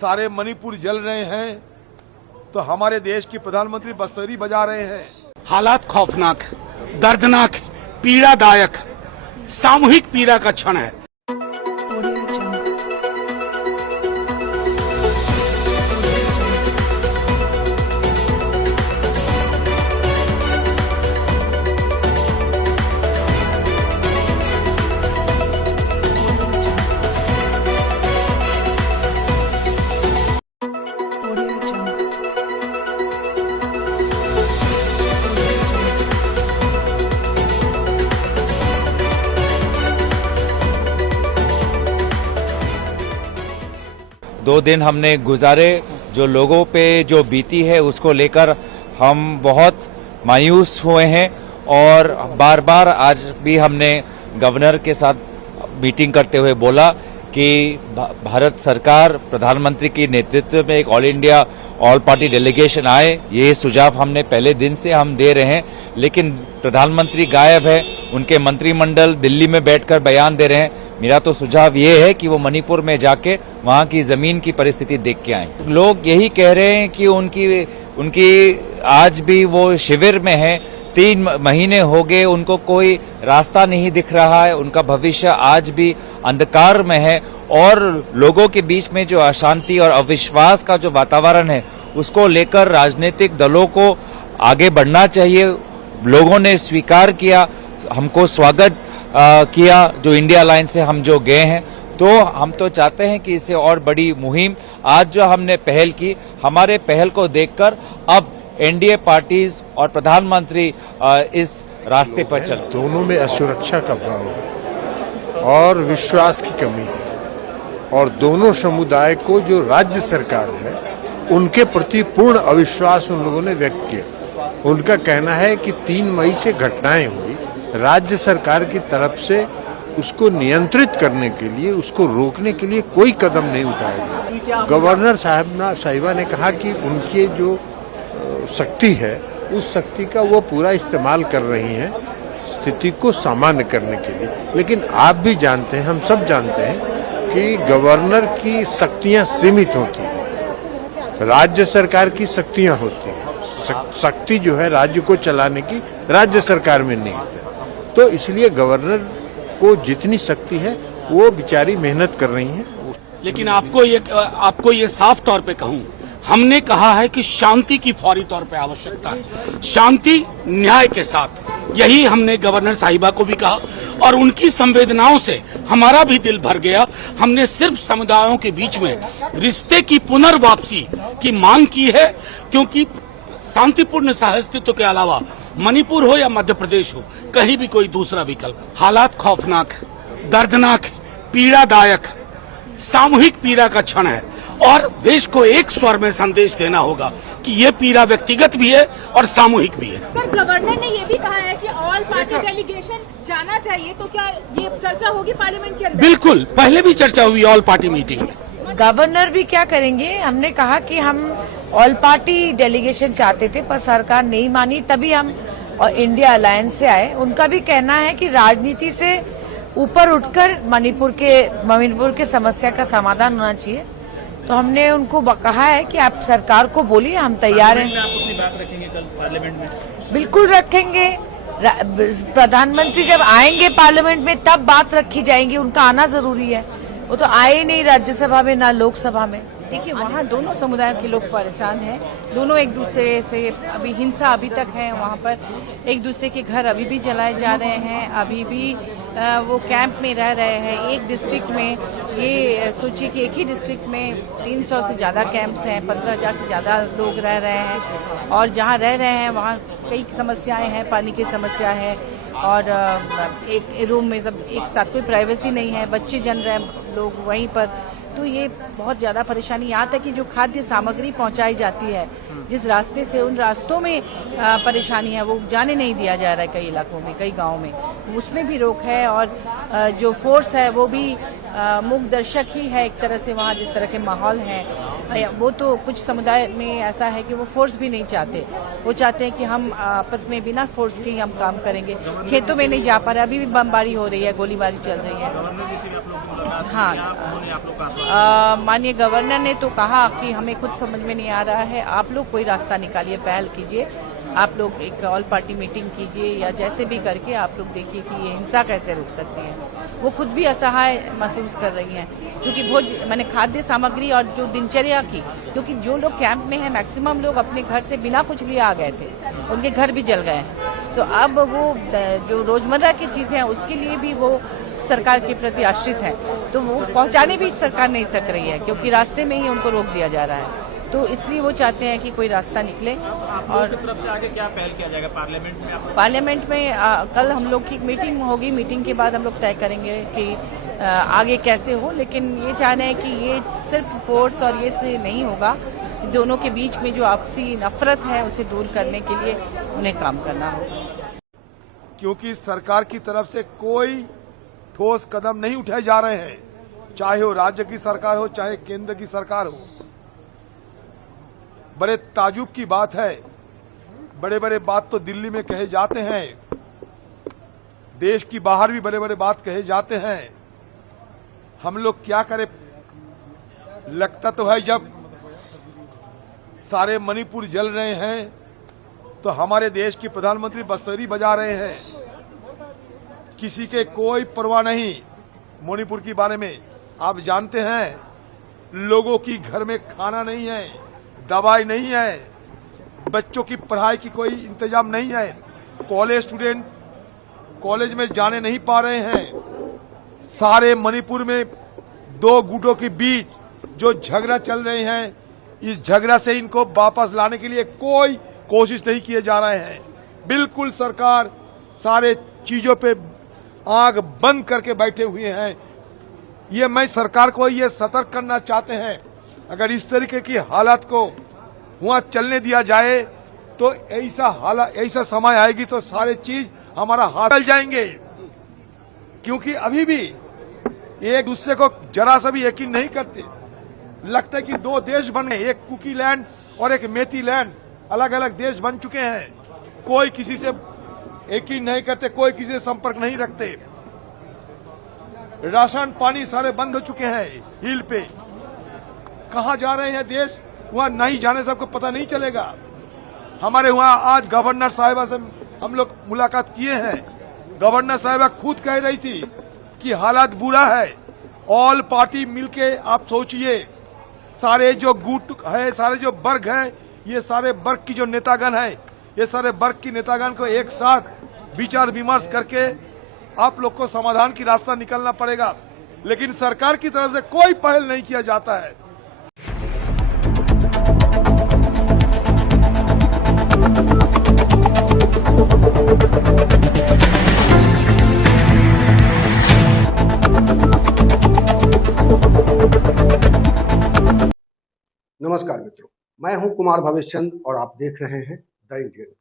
सारे मणिपुर जल रहे हैं तो हमारे देश की प्रधानमंत्री बंसुरी बजा रहे हैं। हालात खौफनाक, दर्दनाक, पीड़ादायक, सामूहिक पीड़ा का क्षण है। दो दिन हमने गुजारे, जो लोगों पे जो बीती है उसको लेकर हम बहुत मायूस हुए हैं और बार बार आज भी हमने गवर्नर के साथ मीटिंग करते हुए बोला कि भारत सरकार प्रधानमंत्री के नेतृत्व में एक all India all party delegation आए। ये सुझाव हमने पहले दिन से हम दे रहे हैं, लेकिन प्रधानमंत्री गायब है, उनके मंत्रिमंडल दिल्ली में बैठकर बयान दे रहे हैं। मेरा तो सुझाव ये है कि वो मणिपुर में जाके वहाँ की जमीन की परिस्थिति देख के आए। लोग यही कह रहे हैं कि उनकी आज भी वो शिविर में है, 3 महीने हो गए, उनको कोई रास्ता नहीं दिख रहा है, उनका भविष्य आज भी अंधकार में है और लोगों के बीच में जो अशांति और अविश्वास का जो वातावरण है उसको लेकर राजनीतिक दलों को आगे बढ़ना चाहिए। लोगों ने स्वीकार किया, हमको स्वागत किया जो इंडिया अलायंस से हम जो गए हैं, तो हम तो चाहते हैं कि इससे और बड़ी मुहिम आज जो हमने पहल की, हमारे पहल को देखकर अब एनडीए पार्टीज और प्रधानमंत्री इस रास्ते पर चल। दोनों में असुरक्षा का भाव है और विश्वास की कमी है और दोनों समुदाय को जो राज्य सरकार है उनके प्रति पूर्ण अविश्वास उन लोगों ने व्यक्त किया। उनका कहना है कि 3 मई से घटनाएं हुई, राज्य सरकार की तरफ से उसको नियंत्रित करने के लिए, उसको रोकने के लिए कोई कदम नहीं उठाया गया। गवर्नर साहिबा ने कहा कि उनके जो शक्ति है उस शक्ति का वो पूरा इस्तेमाल कर रही हैं स्थिति को सामान्य करने के लिए। लेकिन आप भी जानते हैं, हम सब जानते हैं कि गवर्नर की शक्तियां सीमित होती हैं, राज्य सरकार की शक्तियां होती हैं। शक्ति जो है राज्य को चलाने की राज्य सरकार में नहीं है, तो इसलिए गवर्नर को जितनी शक्ति है वो बेचारी मेहनत कर रही हैं। लेकिन आपको ये साफ तौर पे कहूं, हमने कहा है कि शांति की फौरी तौर पे आवश्यकता है, शांति न्याय के साथ। यही हमने गवर्नर साहिबा को भी कहा और उनकी संवेदनाओं से हमारा भी दिल भर गया। हमने सिर्फ समुदायों के बीच में रिश्ते की पुनर्वापसी की मांग की है, क्योंकि शांतिपूर्ण सहअस्तित्व के अलावा मणिपुर हो या मध्य प्रदेश हो, कहीं भी कोई दूसरा विकल्प। हालात खौफनाक, दर्दनाक, पीड़ादायक, सामूहिक पीड़ा का क्षण है और देश को एक स्वर में संदेश देना होगा कि ये पीड़ा व्यक्तिगत भी है और सामूहिक भी है। सर, गवर्नर ने ये भी कहा है कि ऑल पार्टी डेलीगेशन जाना चाहिए, तो क्या ये चर्चा होगी पार्लियामेंट के अंदर? बिल्कुल, पहले भी चर्चा हुई ऑल पार्टी मीटिंग में। गवर्नर भी क्या करेंगे, हमने कहा कि हम ऑल पार्टी डेलीगेशन चाहते थे पर सरकार नहीं मानी, तभी हम इंडिया अलायंस से आए। उनका भी कहना है कि राजनीति से ऊपर उठकर मणिपुर के समस्या का समाधान होना चाहिए। तो हमने उनको कहा है कि आप सरकार को बोलिए, हम तैयार हैं। आप अपनी बात रखेंगे कल पार्लियामेंट में? बिल्कुल रखेंगे। प्रधानमंत्री जब आएंगे पार्लियामेंट में तब बात रखी जाएगी, उनका आना जरूरी है। वो तो आए ही नहीं राज्यसभा में ना लोकसभा में। देखिए, वहाँ दोनों समुदायों के लोग परेशान हैं, दोनों एक दूसरे से अभी हिंसा अभी तक है, वहाँ पर एक दूसरे के घर अभी भी जलाए जा रहे हैं, अभी भी वो कैंप में रह रहे हैं। एक डिस्ट्रिक्ट में, ये सोचिए कि एक ही डिस्ट्रिक्ट में 300 से ज़्यादा कैंप्स हैं, 15,000 से ज़्यादा लोग रह रहे हैं और जहाँ रह रहे हैं वहाँ कई समस्याएं हैं, पानी की समस्या है और एक रूम में सब एक साथ, कोई प्राइवेसी नहीं है, बच्चे जन रहे हैं लोग वहीं पर। तो ये बहुत ज़्यादा परेशानी, यहाँ तक कि जो खाद्य सामग्री पहुंचाई जाती है जिस रास्ते से, उन रास्तों में परेशानी है, वो जाने नहीं दिया जा रहा है कई इलाकों में, कई गाँव में, उसमें भी रोक है। और जो फोर्स है वो भी मूक दर्शक ही है एक तरह से। वहाँ जिस तरह के माहौल हैं, वो तो कुछ समुदाय में ऐसा है कि वो फोर्स भी नहीं चाहते, वो चाहते हैं कि हम आपस में बिना फोर्स के ही हम काम करेंगे। खेतों में नहीं जा पा रहे, अभी भी बमबारी हो रही है, गोलीबारी चल रही है। मुलाकात हाँ। क्या उन्होंने आप लोग का आश्वासन माननीय गवर्नर ने तो कहा कि हमें खुद समझ में नहीं आ रहा है, आप लोग कोई रास्ता निकालिए, पहल कीजिए, आप लोग एक ऑल पार्टी मीटिंग कीजिए या जैसे भी करके आप लोग देखिए कि ये हिंसा कैसे रुक सकती है। वो खुद भी असहाय महसूस कर रही हैं क्योंकि मैंने खाद्य सामग्री और जो दिनचर्या की, क्योंकि जो लोग कैंप में हैं मैक्सिमम लोग अपने घर से बिना कुछ लिए आ गए थे, उनके घर भी जल गए हैं। तो अब वो जो रोजमर्रा की चीजें हैं उसके लिए भी वो सरकार के प्रति आश्रित है, तो वो पहुंचाने भी सरकार नहीं सक रही है क्योंकि रास्ते में ही उनको रोक दिया जा रहा है। तो इसलिए वो चाहते हैं कि कोई रास्ता निकले। और तरफ से आगे क्या पहल किया जाएगा पार्लियामेंट में? आप पार्लियामेंट में कल हम लोग की मीटिंग होगी, मीटिंग के बाद हम लोग तय करेंगे कि आगे कैसे हो, लेकिन ये चाह रहे हैं कि ये सिर्फ फोर्स और ये से नहीं होगा, दोनों के बीच में जो आपसी नफरत है उसे दूर करने के लिए उन्हें काम करना होगा। क्योंकि सरकार की तरफ से कोई ठोस कदम नहीं उठाए जा रहे हैं, चाहे वो राज्य की सरकार हो चाहे केंद्र की सरकार हो। बड़े ताजुब की बात है, बड़े बड़े बात तो दिल्ली में कहे जाते हैं, देश की बाहर भी बड़े बड़े बात कहे जाते हैं। हम लोग क्या करें? लगता तो है जब सारे मणिपुर जल रहे हैं तो हमारे देश की प्रधानमंत्री बंसुरी बजा रहे हैं, किसी के कोई परवाह नहीं मणिपुर के बारे में। आप जानते हैं लोगों की घर में खाना नहीं है, दवाई नहीं है, बच्चों की पढ़ाई की कोई इंतजाम नहीं है, कॉलेज स्टूडेंट कॉलेज में जाने नहीं पा रहे हैं। सारे मणिपुर में दो गुटों के बीच जो झगड़ा चल रहे हैं, इस झगड़ा से इनको वापस लाने के लिए कोई कोशिश नहीं किए जा रहे हैं। बिल्कुल सरकार सारे चीजों पे आंख बंद करके बैठे हुए हैं। ये मैं सरकार को ये सतर्क करना चाहते हैं, अगर इस तरीके की हालात को वहां चलने दिया जाए तो ऐसा समय आएगी तो सारे चीज हमारा हाथ चल जाएंगे। क्योंकि अभी भी एक दूसरे को जरा सा भी यकीन नहीं करते। लगता है कि दो देश बने, एक कुकी लैंड और एक मेथी लैंड, अलग अलग देश बन चुके हैं। कोई किसी से यकीन नहीं करते, कोई किसी से संपर्क नहीं रखते। राशन पानी सारे बंद हो चुके हैं हिल पे। कहां जा रहे हैं देश, वहां नहीं जाने से आपको पता नहीं चलेगा। हमारे वहां आज गवर्नर साहिबा से हम लोग मुलाकात किए हैं। गवर्नर साहिबा खुद कह रही थी कि हालात बुरा है, ऑल पार्टी मिलके आप सोचिए, सारे जो गुट है, सारे जो वर्ग है, ये सारे वर्ग की जो नेतागण है, ये सारे वर्ग की नेतागण को एक साथ विचार विमर्श करके आप लोग को समाधान की रास्ता निकलना पड़ेगा। लेकिन सरकार की तरफ से कोई पहल नहीं किया जाता है। नमस्कार मित्रों, मैं हूं कुमार भवेश चंद और आप देख रहे हैं द इंडियन।